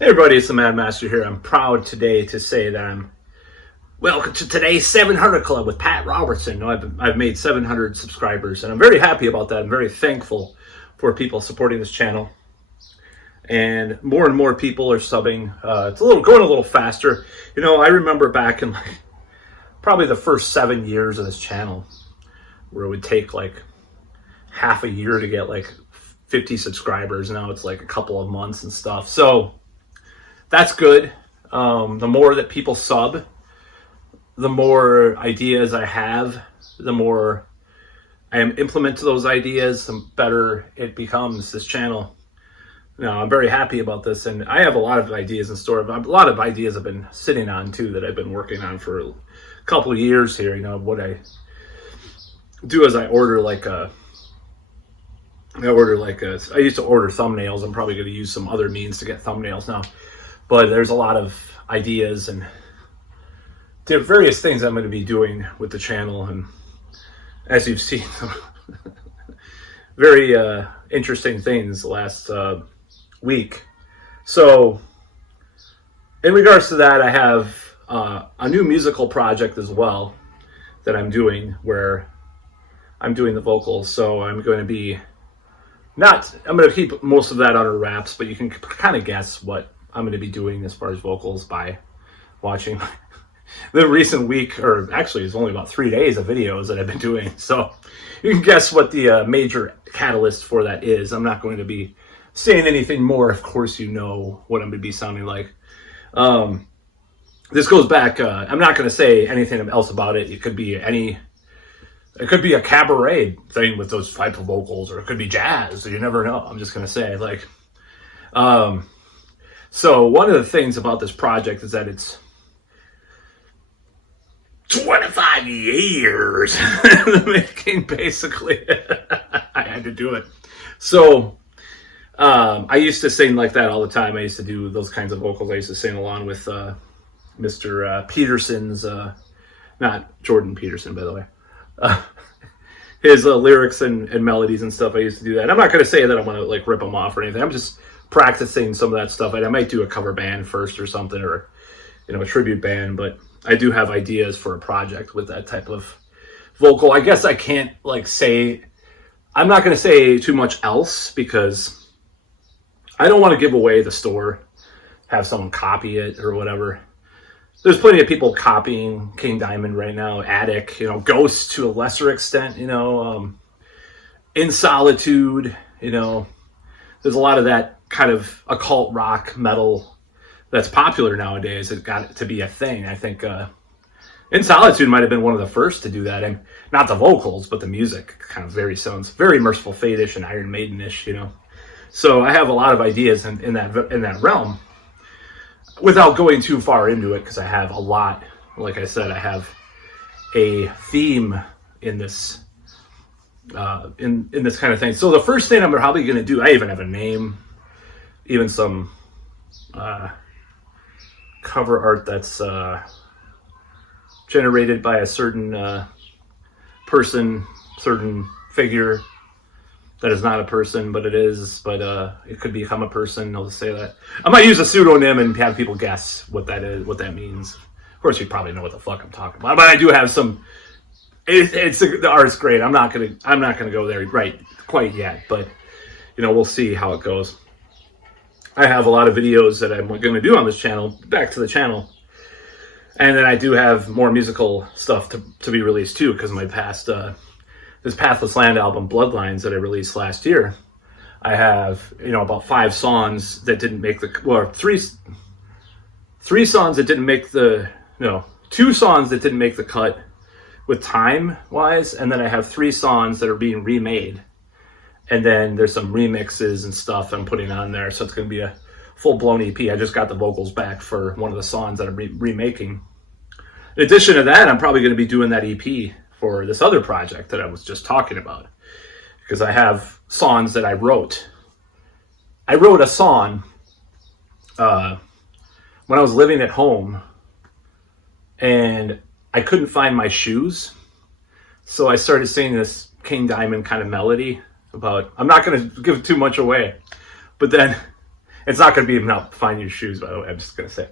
Hey everybody, it's the Mad Master here. I'm proud today to say that I'm welcome to today's 700 Club with Pat Robertson. I've made 700 subscribers, and I'm very happy about that. I'm very thankful for people supporting this channel, and more people are subbing. It's going a little faster. I remember back in probably the first 7 years of this channel, where it would take like half a year to get 50 subscribers. Now it's like a couple of months and stuff. So that's good. The more that people sub, the more ideas I have, the more I implement those ideas, the better it becomes, this channel. Now, I'm very happy about this, and I have a lot of ideas in store. A lot of ideas I've been sitting on, too, that I've been working on for a couple of years here. What I do is I used to order thumbnails. I'm probably going to use some other means to get thumbnails now. But there's a lot of ideas and various things I'm going to be doing with the channel. And as you've seen, very interesting things last week. So in regards to that, I have a new musical project as well that I'm doing, where I'm doing the vocals. So I'm going to keep most of that under wraps, but you can kind of guess what I'm going to be doing as far as vocals by watching the recent week, or actually it's only about 3 days of videos that I've been doing. So you can guess what the major catalyst for that is. I'm not going to be saying anything more. Of course, you know what I'm going to be sounding like. This goes back, I'm not going to say anything else about it. It could be a cabaret thing with those type of vocals, or it could be jazz. You never know. I'm just going to say, so one of the things about this project is that it's 25 years in the making, basically. I had to do it. So I used to sing like that all the time. I used to do those kinds of vocals. I used to sing along with Mr. Peterson's, not Jordan Peterson, by the way. His lyrics and melodies and stuff. I used to do that. I'm not going to say that I'm going to rip them off or anything. I'm just practicing some of that stuff. I might do a cover band first or something, or a tribute band, but I do have ideas for a project with that type of vocal. I guess I can't I'm not going to say too much else, because I don't want to give away the store, have someone copy it or whatever. There's plenty of people copying King Diamond right now, Attic, Ghost to a lesser extent, In Solitude, there's a lot of that kind of occult rock metal that's popular nowadays. It got to be a thing. I think In Solitude might have been one of the first to do that, and not the vocals, but the music kind of sounds very Merciful Fate-ish and Iron Maiden-ish, So I have a lot of ideas in that realm, without going too far into it, because I have a lot. Like I said, I have a theme in this in this kind of thing. So the first thing I'm probably going to do, I even have a name, even some cover art that's generated by a certain person, certain figure that is not a person, but it is. But it could become a person. I'll just say that. I might use a pseudonym and have people guess what that is, what that means. Of course, you probably know what the fuck I'm talking about. But I do have some. The art's great. I'm not gonna go there right quite yet, but we'll see how it goes. I have a lot of videos that I'm going to do on this channel, back to the channel, and then I do have more musical stuff to be released too, because my past this Pathless Land album, Bloodlines, that I released last year, I have about 5 songs that didn't make three songs that didn't make 2 songs that didn't make the cut with time wise, and then I have 3 songs that are being remade, and then there's some remixes and stuff I'm putting on there. So it's going to be a full-blown EP. I just got the vocals back for one of the songs that I'm remaking. In addition to that, I'm probably going to be doing that EP for this other project that I was just talking about, because I have songs that I wrote. I wrote a song when I was living at home, and I couldn't find my shoes. So I started singing this King Diamond kind of melody about, I'm not going to give too much away, but then It's not going to be about find your shoes, by the way. I'm just going to say.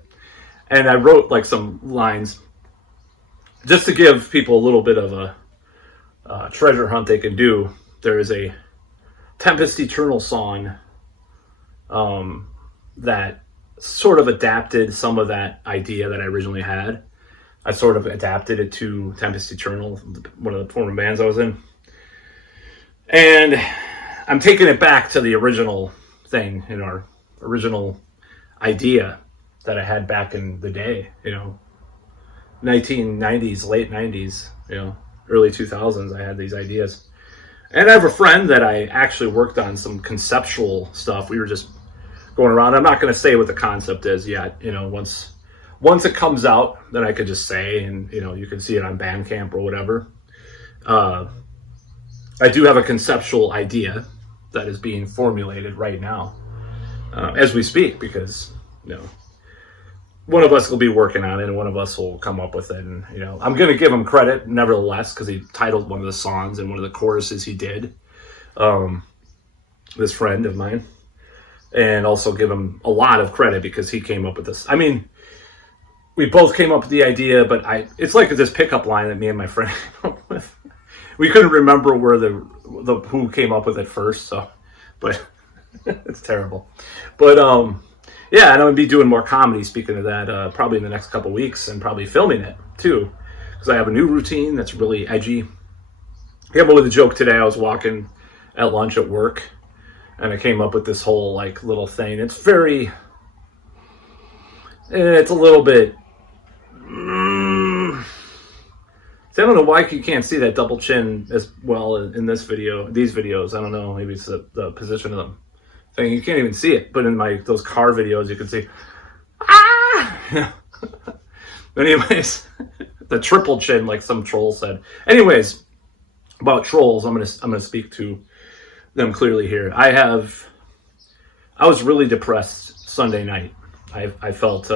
And I wrote like some lines just to give people a little bit of a treasure hunt they can do. There is a Tempest Eternal song that sort of adapted some of that idea that I originally had. I sort of adapted it to Tempest Eternal, one of the former bands I was in. And I'm taking it back to the original thing, our original idea that I had back in the day, 1990s, late 90s, early 2000s, I had these ideas. And I have a friend that I actually worked on some conceptual stuff. We were just going around. I'm not going to say what the concept is yet. Once it comes out, then I could just say, and you can see it on Bandcamp or whatever. I do have a conceptual idea that is being formulated right now as we speak, because one of us will be working on it and one of us will come up with it. And I'm going to give him credit nevertheless, because he titled one of the songs and one of the choruses he did, this friend of mine, and also give him a lot of credit because he came up with this. I mean, we both came up with the idea, but it's like this pickup line that me and my friend came up with. We couldn't remember where the who came up with it first, but it's terrible. But yeah, and I'm gonna be doing more comedy. Speaking of that, probably in the next couple weeks, and probably filming it too, because I have a new routine that's really edgy. I came up with a joke today. I was walking at lunch at work, and I came up with this whole like little thing. It's a little bit. See, I don't know why you can't see that double chin as well in this video, these videos. I don't know. Maybe it's the position of the thing. You can't even see it. But in those car videos, you can see. Ah! Anyways, the triple chin, like some troll said. Anyways, about trolls, I'm gonna speak to them clearly here. I was really depressed Sunday night. I felt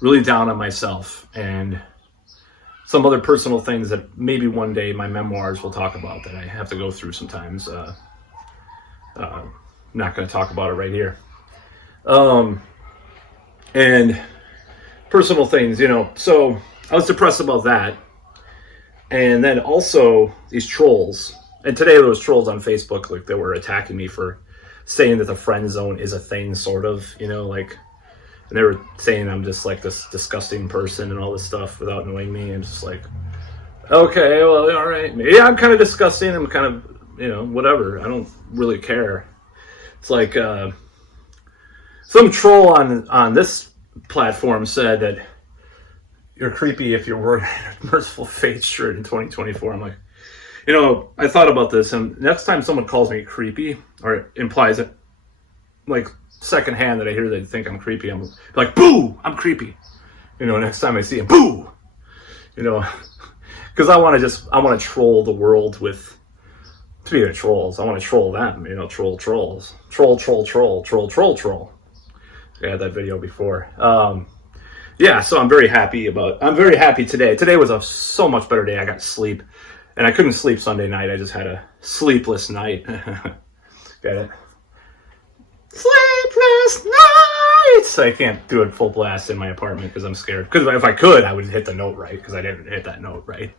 really down on myself, and some other personal things that maybe one day my memoirs will talk about that I have to go through sometimes. I'm not going to talk about it right here. And personal things, so I was depressed about that. And then also these trolls, and today there was trolls on Facebook, like they were attacking me for saying that the friend zone is a thing, sort of, and they were saying I'm just like this disgusting person and all this stuff without knowing me. I'm just like, okay, well, all right. Yeah, I'm kind of disgusting. I'm kind of, whatever. I don't really care. It's like some troll on this platform said that you're creepy if you're wearing a Merciful Fate shirt in 2024. I'm like, I thought about this, and next time someone calls me creepy or implies it, like secondhand that I hear they think I'm creepy, I'm like, boo, I'm creepy. Next time I see him, boo. Because I want to troll the world with, speaking of trolls, I want to troll them, troll trolls. Troll. I had that video before. Yeah, so I'm very happy today. Today was so much better day. I got sleep, and I couldn't sleep Sunday night. I just had a sleepless night. Get it? Sleepless nights. I can't do it full blast in my apartment because I'm scared. Because if I could, I would hit the note right. Because I didn't hit that note right.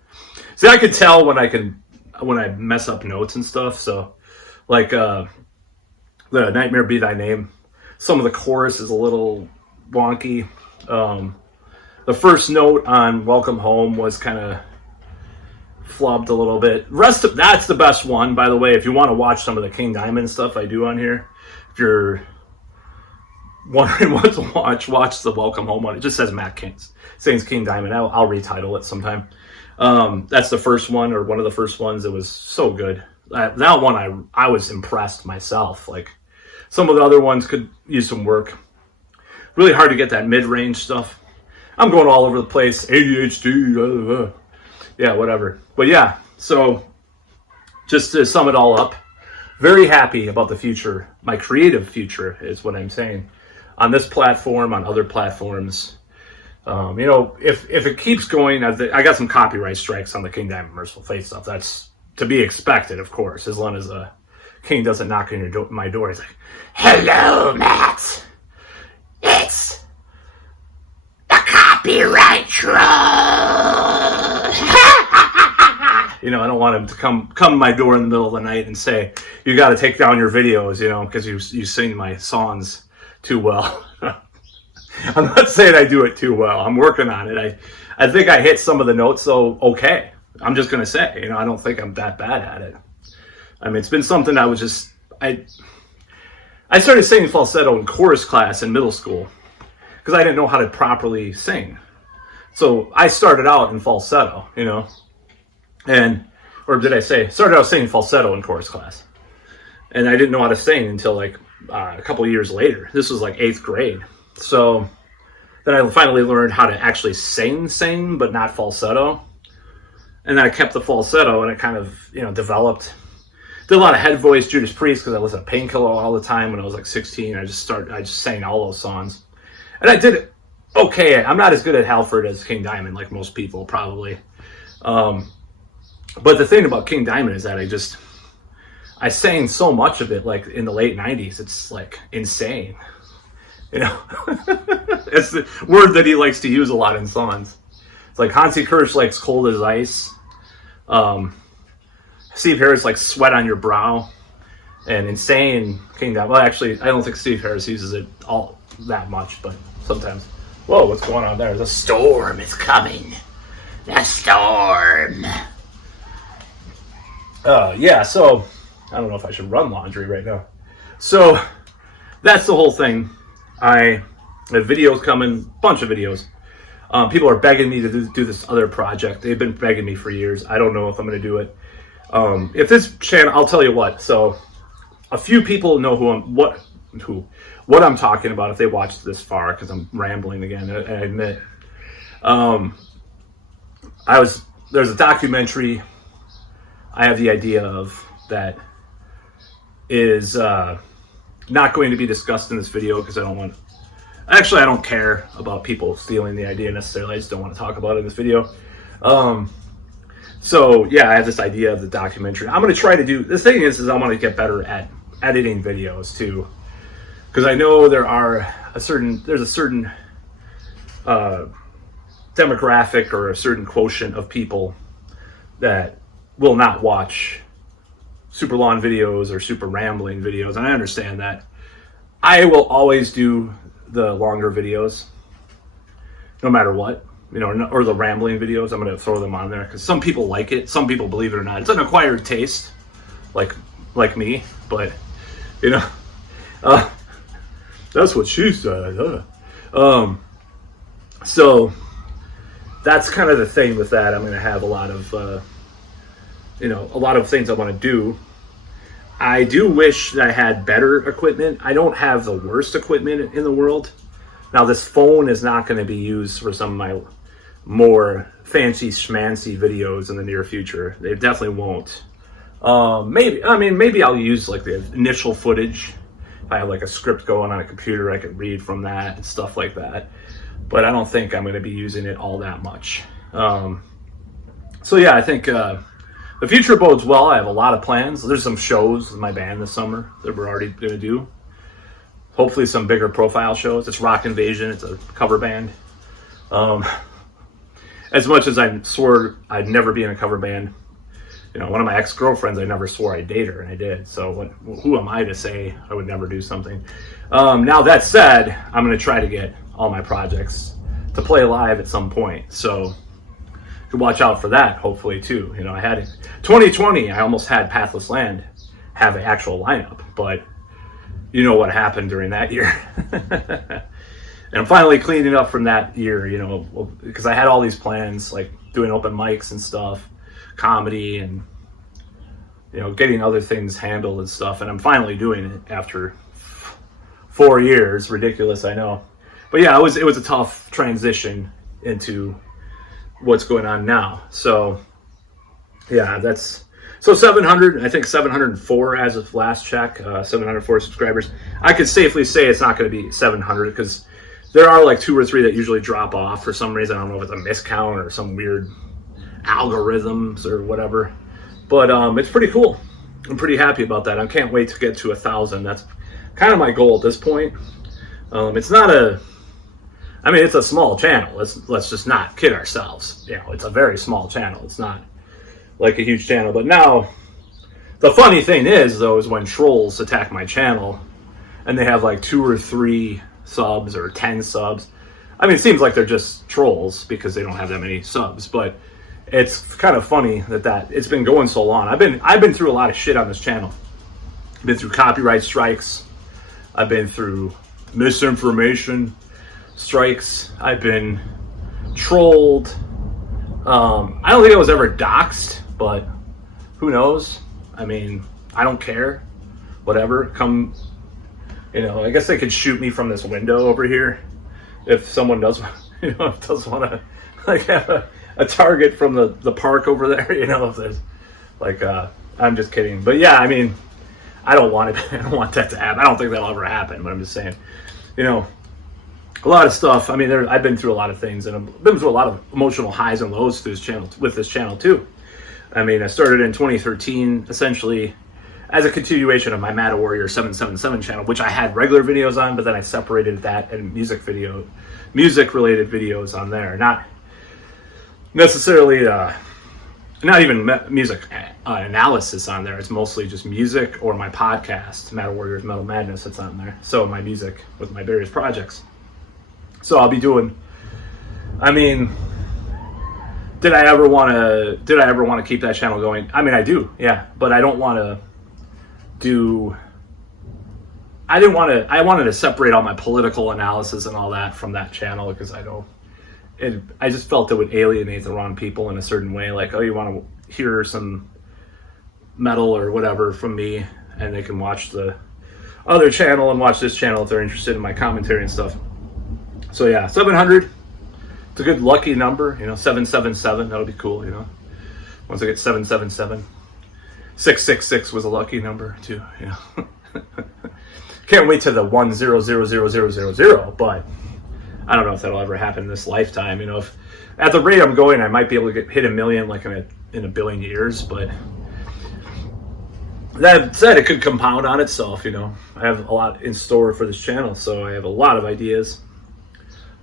See, I could tell when I mess up notes and stuff. So, like the Nightmare Be Thy Name, some of the chorus is a little wonky. The first note on Welcome Home was kind of flubbed a little bit. That's the best one, by the way. If you want to watch some of the King Diamond stuff I do on here. If you're wondering what to watch the Welcome Home one. It just says Matt Saints King Diamond. I'll retitle it sometime. That's the first one, or one of the first ones. It was so good. That one, I was impressed myself. Like, some of the other ones could use some work. Really hard to get that mid-range stuff. I'm going all over the place. ADHD. Yeah, whatever. But yeah, so just to sum it all up, very happy about the future. My creative future is what I'm saying. On this platform, on other platforms. If it keeps going, I got some copyright strikes on the King Diamond Merciful Fate stuff. That's to be expected, of course, as long as King doesn't knock on my door. He's like, hello, Matt. I don't want him to come to my door in the middle of the night and say, you got to take down your videos, because you sing my songs too well. I'm not saying I do it too well. I'm working on it. I think I hit some of the notes, so okay. I'm just going to say, I don't think I'm that bad at it. I mean, it's been something I started singing falsetto in chorus class in middle school because I didn't know how to properly sing. So I started out in falsetto, started out singing falsetto in chorus class. And I didn't know how to sing until like a couple years later. This was like 8th grade. So then I finally learned how to actually sing, but not falsetto. And then I kept the falsetto, and it kind of, developed. Did a lot of head voice, Judas Priest, because I listened to Painkiller all the time when I was like 16. I just sang all those songs. And I did it okay. I'm not as good at Halford as King Diamond, like most people probably. But the thing about King Diamond is that I sang so much of it, like in the late 90s. It's like insane. It's the word that he likes to use a lot in songs. It's like Hansi Kirsch likes Cold as Ice. Steve Harris likes Sweat on Your Brow. And Insane King Diamond. Well, actually, I don't think Steve Harris uses it all that much, but sometimes. Whoa, what's going on there? The storm is coming. The storm. Yeah, so I don't know if I should run laundry right now. So that's the whole thing. I have videos coming, bunch of videos. People are begging me to do this other project. They've been begging me for years. I don't know if I'm going to do it. If this channel, I'll tell you what. So a few people know what I'm talking about if they watched this far, because I'm rambling again. I admit. There's a documentary I have the idea of that is not going to be discussed in this video because I don't care about people stealing the idea necessarily. I just don't want to talk about it in this video. So yeah, I have this idea of the documentary. I'm going to try to do, the thing is I want to get better at editing videos too. Because I know there's a certain demographic or a certain quotient of people that will not watch super long videos or super rambling videos, and I understand that. I will always do the longer videos, no matter what, or the rambling videos. I'm going to throw them on there because some people like it. Some people, believe it or not, it's an acquired taste, like me. But that's what she said. So that's kind of the thing with that. I'm going to have a lot of things I want to do. I do wish that I had better equipment. I don't have the worst equipment in the world. Now, this phone is not going to be used for some of my more fancy schmancy videos in the near future. They definitely won't. Maybe I'll use like the initial footage. If I have like a script going on a computer, I could read from that and stuff like that. But I don't think I'm going to be using it all that much. So yeah, I think the future bodes well. I have a lot of plans. There's some shows with my band this summer that we're already going to do. Hopefully some bigger profile shows. It's Rock Invasion. It's a cover band. As much as I swore I'd never be in a cover band, one of my ex-girlfriends, I never swore I'd date her, and I did. So who am I to say I would never do something? Now that said, I'm going to try to get all my projects to play live at some point. So you can watch out for that, hopefully, too. I had 2020, I almost had Pathless Land have an actual lineup, but you know what happened during that year. And I'm finally cleaning up from that year, because I had all these plans, like doing open mics and stuff, comedy, and getting other things handled and stuff. And I'm finally doing it after 4 years. Ridiculous, I know. But yeah, it was a tough transition into what's going on now. So yeah, so 700, I think 704 as of last check, 704 subscribers. I could safely say it's not going to be 700 because there are like 2 or 3 that usually drop off for some reason. I don't know if it's a miscount or some weird algorithms or whatever, but it's pretty cool. I'm pretty happy about that. I can't wait to get to 1,000. That's kind of my goal at this point. It's a small channel. Let's just not kid ourselves. It's a very small channel. It's not like a huge channel. But now, the funny thing is, though, is when trolls attack my channel and they have like 2 or 3 subs or 10 subs. I mean, it seems like they're just trolls because they don't have that many subs, but it's kind of funny that it's been going so long. I've been through a lot of shit on this channel. I've been through copyright strikes. I've been through misinformation strikes. I've been trolled. I don't think I was ever doxxed, but who knows? I mean, I don't care. Whatever. Come, I guess they could shoot me from this window over here if someone does, does want to like have a target from the park over there. If there's like, I'm just kidding. But yeah, I mean, I don't want it. I don't want that to happen. I don't think that'll ever happen. But I'm just saying, a lot of stuff. I mean, I've been through a lot of things, and I've been through a lot of emotional highs and lows through this channel too. I mean, I started in 2013, essentially as a continuation of my Mad Warrior 777 channel, which I had regular videos on, but then I separated that and music-related videos on there. Not necessarily, not even music analysis on there. It's mostly just music or my podcast, Mad Warriors Metal Madness, that's on there. So my music with my various projects. So I'll be doing, I mean, did I ever want to keep that channel going? I mean, I do, yeah, but I don't want to I wanted to separate all my political analysis and all that from that channel because I just felt it would alienate the wrong people in a certain way. Like, oh, you want to hear some metal or whatever from me, and they can watch the other channel and watch this channel if they're interested in my commentary and stuff. So yeah, 700. It's a good lucky number, 777. That'll be cool, Once I get 777. 666 was a lucky number too, Can't wait to the 1000000, but I don't know if that'll ever happen in this lifetime. If at the rate I'm going, I might be able to hit 1 million like in a billion years. But that said, it could compound on itself. I have a lot in store for this channel, so I have a lot of ideas.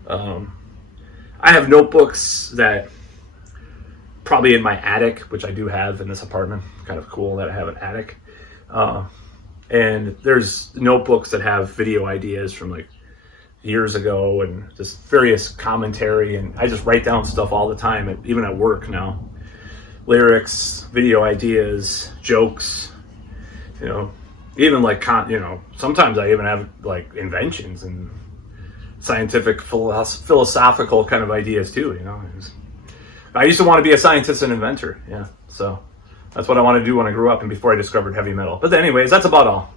I have notebooks that probably in my attic, which I do have in this apartment. Kind of cool that I have an attic. And there's notebooks that have video ideas from like years ago and just various commentary. And I just write down stuff all the time, even at work now. Lyrics, video ideas, jokes, even like, sometimes I even have like inventions and scientific, philosophical kind of ideas too, I used to want to be a scientist and inventor, yeah. So that's what I wanted to do when I grew up and before I discovered heavy metal. But anyways, that's about all.